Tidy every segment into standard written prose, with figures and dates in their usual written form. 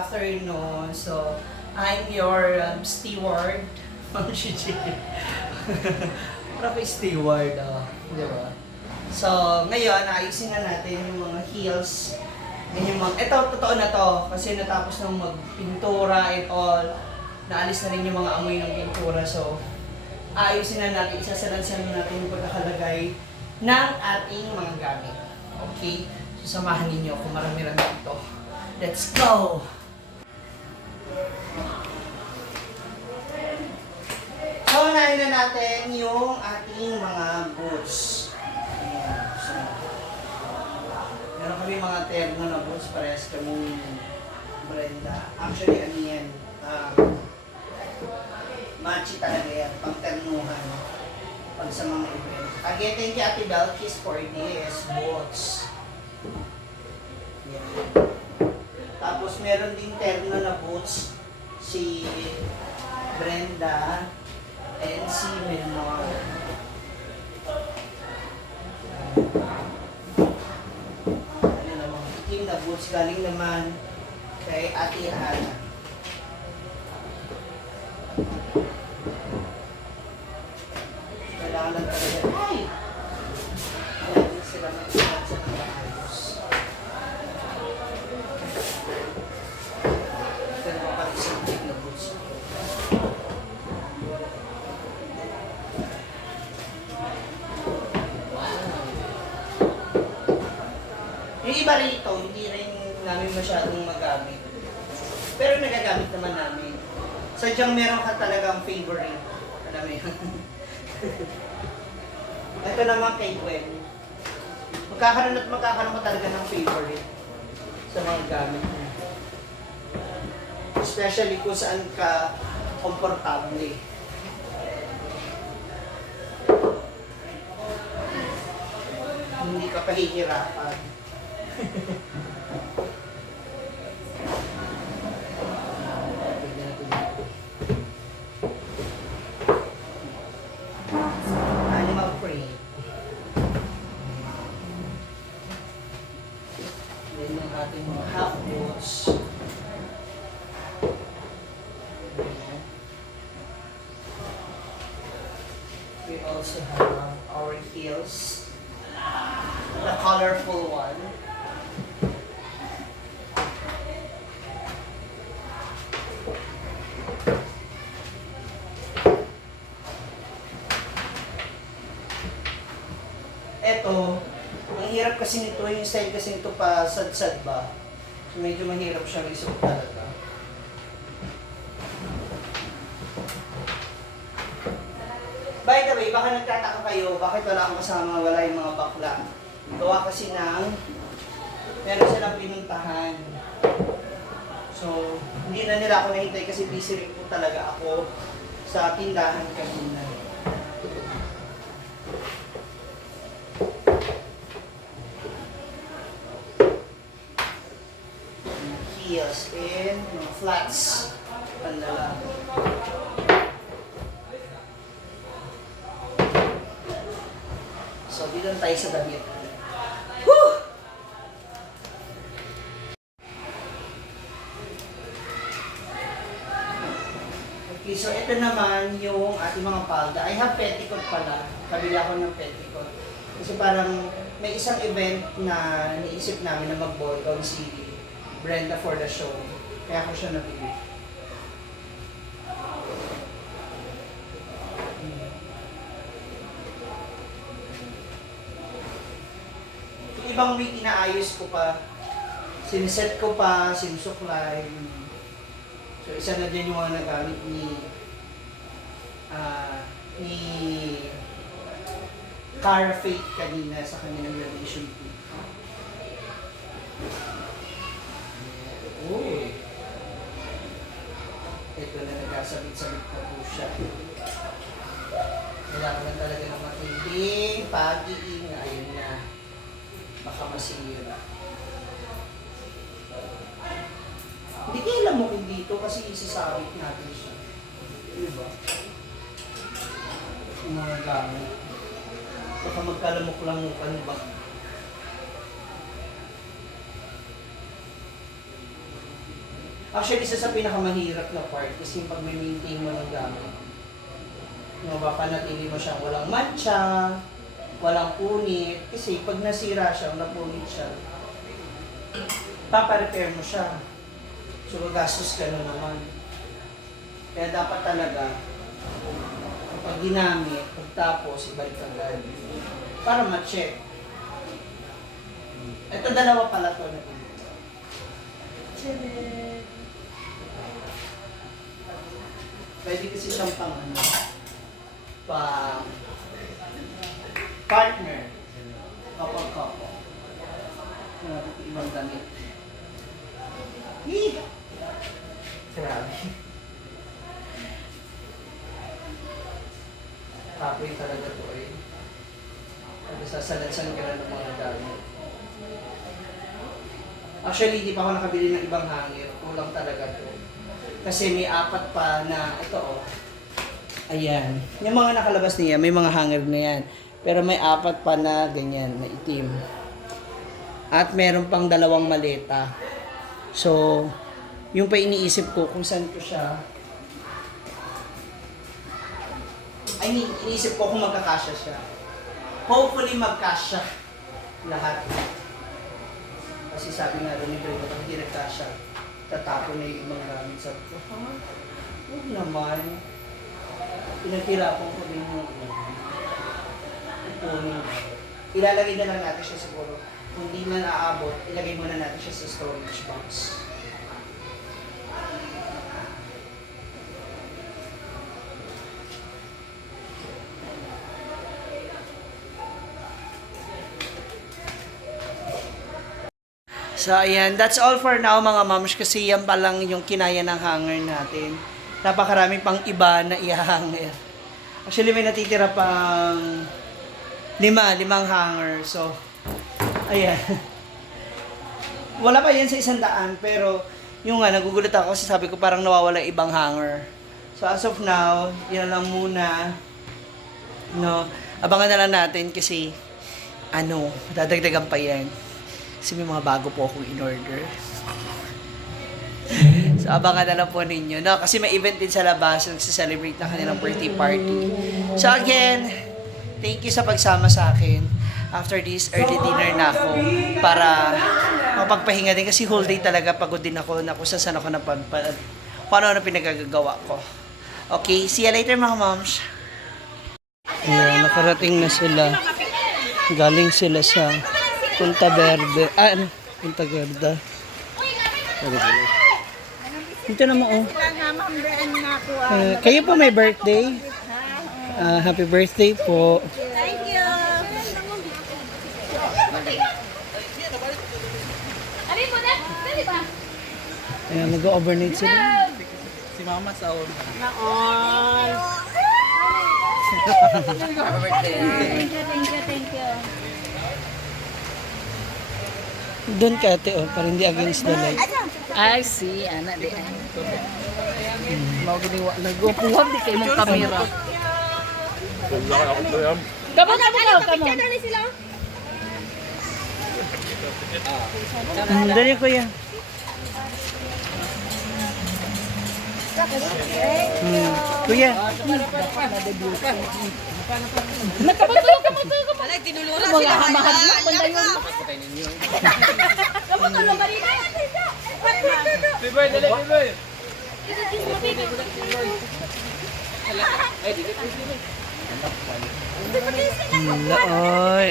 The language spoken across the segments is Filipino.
afternoon. So, I'm your steward. Ma'am Gigi. Parang kay steward, di ba? So, ngayon, ayusin na natin yung mga heels. Yung mga, ito, totoo na to. Kasi natapos nang magpintura and all. Naalis na rin yung mga amoy ng pintura. So, ayusin na natin, isasalansan na natin yung pagkakalagay ng ating mga gamit. Okay? So, samahan ninyo kung marami-rami ito. Let's go! So, unahin na natin yung ating mga boots. Ayan. So, meron kami mga terno na boots, parehas kami Brenda. Actually, ano yan? Matchy talaga yan, pang ternuhan. Pag sa mga event. Again, thank you Ate Belkis for this boots. Yan. Tapos meron din terno na boots si Brenda and si Menor. Ano naman, itim na boots galing naman kay Ate Hana. Kailangan lang talaga. Ay! Kailangan sila mag-iwan sa mga ayos. Ito naman pala isang big na boots. Yung iba rito, hindi rin namin masyadong magamit. Pero nagagamit naman namin. Sadyang meron ka talagang favorite. Alam mo yun? Ito naman kay Gwen. Magkakaroon ka talaga ng favorite sa mga gamit mo. Especially kung saan ka komportable. Hindi ka pahihirapan. Animal print. Then yung ating mga half boots. We also have our heels. The colorful one. Eto, ang hirap kasi nito, yung style kasi nito pa sad-sad ba. So medyo mahirap siyang isuot talaga. By the way, baka nagtataka kayo, bakit wala akong kasama, wala yung mga bakla. Gawa kasi ng, meron silang pinuntahan. So, hindi na nila ako nahintay kasi busy rin po talaga ako sa tindahan kanina. Heels and mga flats. Pandalang. So, dito tayo sa damit. Woo! Okay, so ito naman yung ating mga palda. I have petticoat pala. Kabila ko ng petticoat. Kasi parang may isang event na niisip namin na mag-ball down si Brenda for the show. Kaya ako siya nabili. Yung ibang week inaayos ko pa. Siniset ko pa, sinusuklay. So isa na dyan yung mga nagamit ni Cara Faith kanina sa kanilang graduation week. Uy! Ito na nagkasabit-sabit na po siya. Kailangan na talaga ng matinding pag-iinga. Ayun na. Baka masira. Hindi kailan mo dito kasi isasabit natin siya. Diba? Yung mga gamit. Baka magkalamok-lamukan ba? Actually, isa sa pinakamahirap na part is yung pag maintain mo ng gamit. No, papanatili mo siyang walang mancha, walang punit. Kasi pag nasira siya, napunit siya, paparepair mo siya. So, gastos ka na naman. Kaya dapat talaga, kapag ginamit, pagtapos, ibalik agad. Para ma-check. Ito dalawa pala to na dito. Pwede kasi siyang pang ano, pang partner. Couple. Ibang damit. Yee! Grabe. Kapoy talaga to eh. Pag sasalansan ka na ng mga gamit. Actually, hindi pa ako nakabili ng ibang hanger. Kulang talaga to. Kasi may 4 pa na, ito oh. Ayan. Yung mga nakalabas niya, may mga hanger na yan. Pero may 4 pa na ganyan, na itim. At meron pang 2 maleta. So, yung pa iniisip ko kung saan ko siya. Iniisip ko kung magkakasya siya. Hopefully magkasya lahat. Kasi sabi nga rin ni Brenda, pag hindi nagkasya, tatapon na yung ibang gamit. Sabi ko, huwag naman. Pinaghirapan ko din yung ipunin. Ilalagay na lang natin siya siguro. Kung di man aabot, ilagay muna natin siya sa storage box. So, ayan. That's all for now, mga moms. Kasi yan pa lang yung kinaya ng hanger natin. Napakarami pang iba na i-hanger. Actually, may natitira pang 5 hanger. So, ayan. Wala pa yan sa 100, pero yung nga, nagugulat ako kasi sabi ko parang nawawala ibang hanger. So, as of now, yan lang muna. No, abangan na lang natin kasi, dadagdagan pa yan. Kasi may mga bago po akong in-order. So, abangan na lang po ninyo. No? Kasi may event din sa labas. Nagsa-celebrate na kanilang birthday party. So, again, thank you sa pagsama sa akin. After this, early dinner na ako para mapagpahinga din. Kasi whole day talaga pagod din ako na kung saan ako kung ano pinagagagawa ko. Okay, see you later mga moms. Ayan, nakarating na sila. Galing sila sa Punta Verde. Punta Verde. Ito naman oh. Kayo po may birthday? Happy birthday po. Thank you. Alin mo na? Dali ba? Ayan, nag-overnight sila. Si Mama sa on. Naon. Thank you. Doon ka ate oh, para hindi against the light. I see, anak di ay. Nag-upuhab di kay mong kamera. Kamo. Dali kuya. Kuya. Alay, tinulura sila. Mahadlok banda yun. Kamutulong ka rin. Biboy, dali, Biboy. Oy.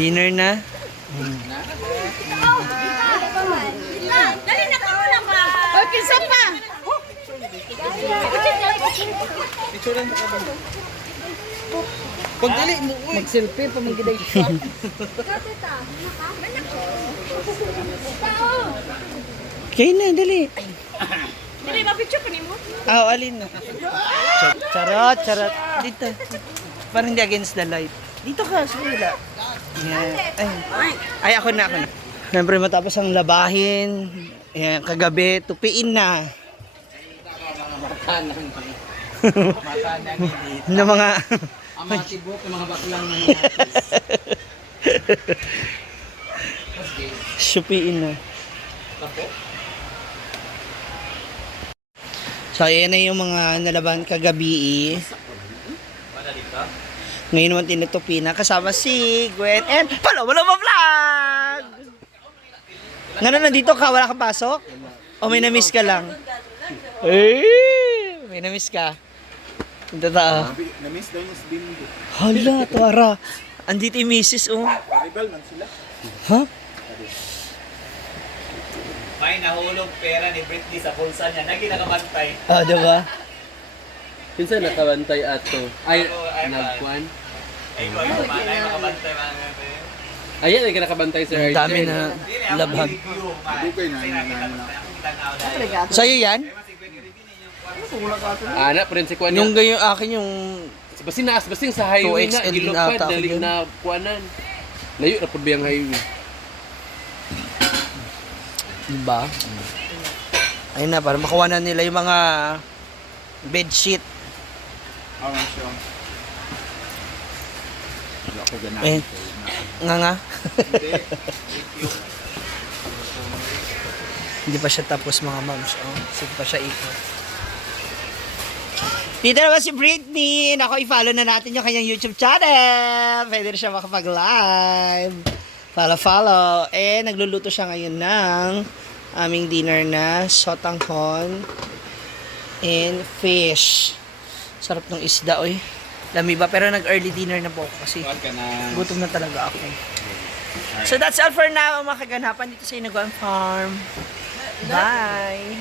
Dinner na. Dali na ka na ba? Okay, pa. Picturean mo ka ba? Pag dali mo, Mag-selfie pa magiday shot. Kaya na, dali. Dili ba picture ka nimo? Alin na. Charot. Dito. Parang hindi against the light. Dito ka, sa kabila. Yan. Ay, ako na. Siyempre matapos ang labahin. Ayan, kagabi, tupiin na. Na mga... ang mga tibok, yung mga baklang na Supiin na. Ako? So, ayan na yung mga nalaban kagabi. Wala dito? Ngayon naman tinutupi na kasama si Gwen and Paloma Vlog! Nga nandito ka? Wala kang pasok? O may na-miss ka lang? Eh, may na-miss ka. Yung totoo. Na-miss daw yung Bimbo. Hala, Tara. Andito yung misis, oh. Karibal man sila. Ha? May nahulog pera ni Britney sa bulsa niya. Nagi nakabantay. Ah, diba? Pinsan nakabantay ato. Ay, Ay, nagkuan. Ay, ko yung manay makabantay mga ganito. Ayan, ay nakabantay Sir Ang Archer. dami na labhag. Bukay na, Sa'yo yan? Ana, prin si kuan Yung ganyan akin yung... Basi naas, basi sa highway na. 2XL din Ilopad, ata ako dali yun. na kuanan. Layo na po ba yung highway? Diba? Ayun na, para makuha na nila yung mga bedsheet. Awan siya. Wala ko ganaan. Eh, nga. Hindi pa siya tapos mga moms. Oh, sige pa siya ikot. Dito naman si Britney. Naku, i-follow na natin yung kanyang YouTube channel. Pwede na siya makapag-live. Follow. Eh, nagluluto siya ngayon ng aming dinner na sotanghon and fish. Sarap ng isda, oy. Lami ba? Pero nag-early dinner na po ako kasi Kuwan ka na. gutom na talaga ako. So that's all for now, mga kaganapan dito sa Inaguan Farm. Bye!